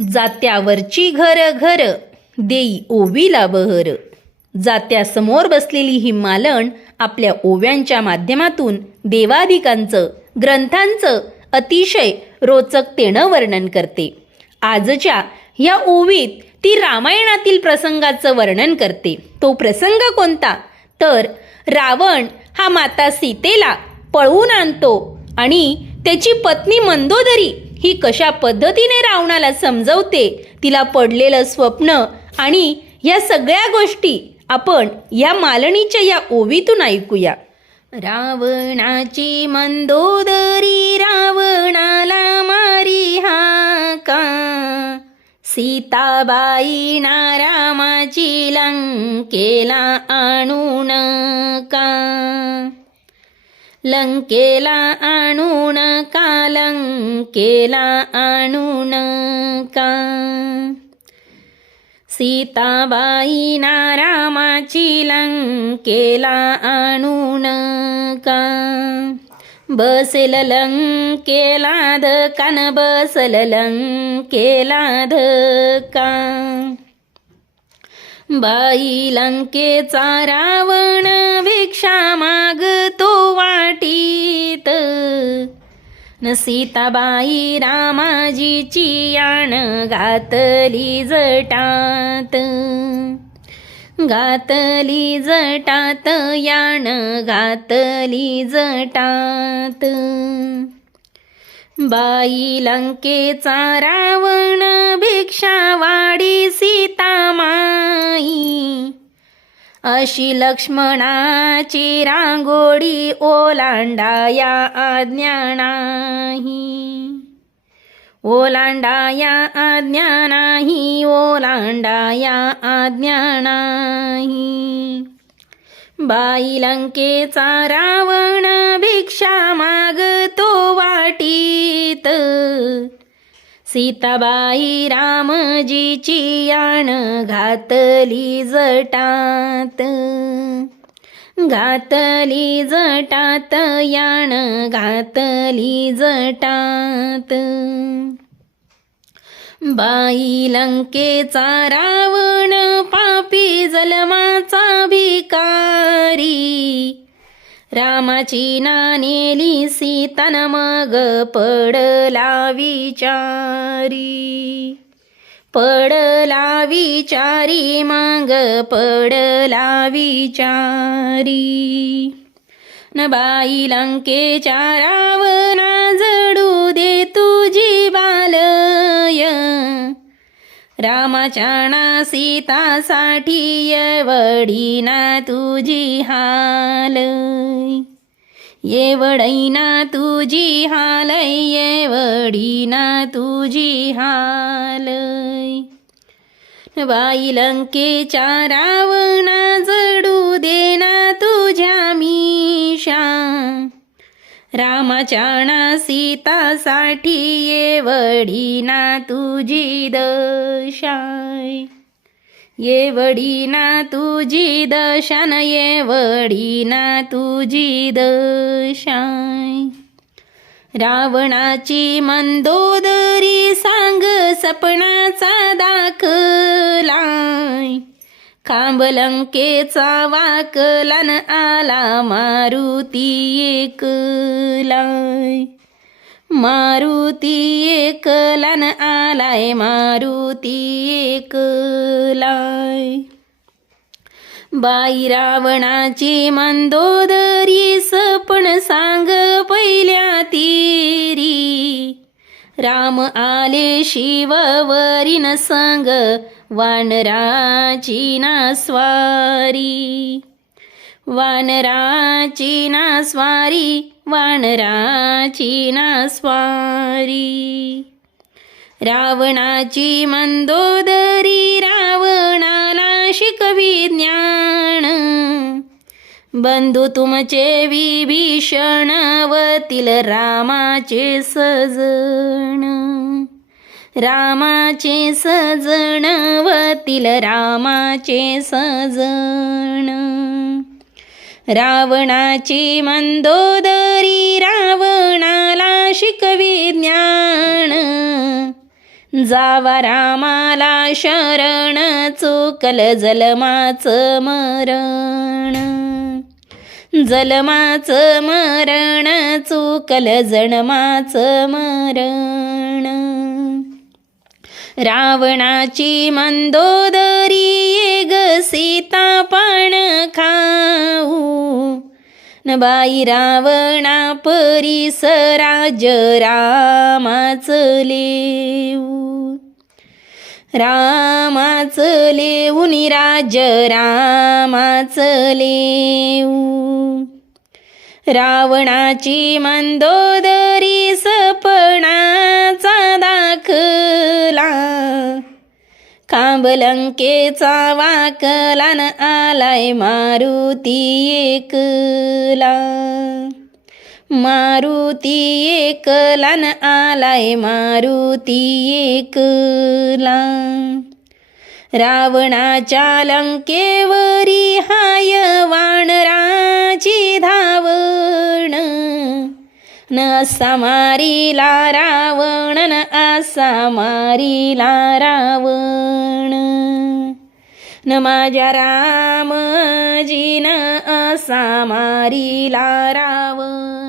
जात्यावरची घर घर देई ओवीला बहर. जात्यासमोर बसलेली ही मालण आपल्या ओव्यांच्या माध्यमातून देवाधिकांचं ग्रंथांचं अतिशय रोचकतेनं वर्णन करते. आजच्या या ओवीत ती रामायणातील प्रसंगाचं वर्णन करते. तो प्रसंग कोणता? तर रावण हा माता सीतेला पळवून आणतो आणि त्याची पत्नी मंदोदरी ही कशा पद्धतीने रावणाला समजवते तिला पडलेलं स्वप्न आणि या सगळ्या गोष्टी आपण या मालणीच्या या ओवीतून ऐकूया. रावणाची मंदोदरी रावणाला मारी हा का सीताबाई ना रामाची लंकेला आणून का लंकेला आणून का? लंकेला आणून का? सीताबाई ना रामाची लंकेला आणून का? बसेल लंकेला धकान बसल लंकेला धका बाई लंकेचा रावण भिक्षा मागतो वाटीत. न सीताबाई रामाजीची याण घातली जटात. घातली जटात याण घातली जटात. बाई लंकेचा रावण भिक्षा वाडी सीतामाई. अशी लक्ष्मणाची रांगोळी ओलांडाया आज्ञा नाही. ओलांडाया आज्ञा नाही ओलांडाया आज्ञा नाही. बाई लंकेचा रावण भिक्षा मागतो वाटीत. सीताबाई रामजीची याण घातली जटात. घातली जटात याण घातली जटात. बाई लंकेचा रावण पापी जलमाचा भिकारी. रामाची नानेली सीतान मग पडला विचारी. पडला विचारी मग पडला विचारी. न बाई लंकेच्या रावणा जडू दे तुझी बाल रामाच्या सीतासाठी येवडी ना तुझी हाल. येवडई ना तुझी हाल येवडी ना तुझी हाल. बाई लंकेच्या रावणा जडू देना तुझ्या मीशा. रामाच्या सीतासाठी येवडी ना तुझी दशाय येवडी ना तुझी दशान येवडी ना तुझी दशाय रावणाची मंदोदरी सांग सपनाचा दाखलाय. खांबलंकेचा वाकलन आला मारुती एकलाय. मारुती एकलन आलाय मारुती एकलाय. बाई रावणाची मंदोदरी सपण सांग पहिल्या तिरी. राम आले शिववरीन संग वानराची ना स्वारी. वानराची ना स्वारी वानराची ना स्वारी. रावणाची मंदोदरी रावणाला शिकवी ज्ञान. बंधू तुमचे विभीषण वतील रामाचे सजण रामाचे सजण वतील रामाचे सजण रावणाची मंदोदरी रावणाला शिकवी ज्ञान. जावा रामाला शरण चुकल जलमाच मरण. जलमाच मरण चुकल जन्माच मरण. रावणाची मंदोदरी ये ग सीता पण खाऊ. न बाई रावणा परीस राज रामाच लेऊ. रामाच लेऊन राज रामाच लेऊ रावणाची मंदोदरी सपणाचा दाखला. कांबलंकेचा वाकलान आलाय मारुती एकला. मारुती एकलान आलाय मारुती एकला रावणाच्या लंकेवरी हाय वानराची धावण. न असा मारिला रावण न असा मारिला रावण. न माझ्या रामजीन असा मारिला रावण.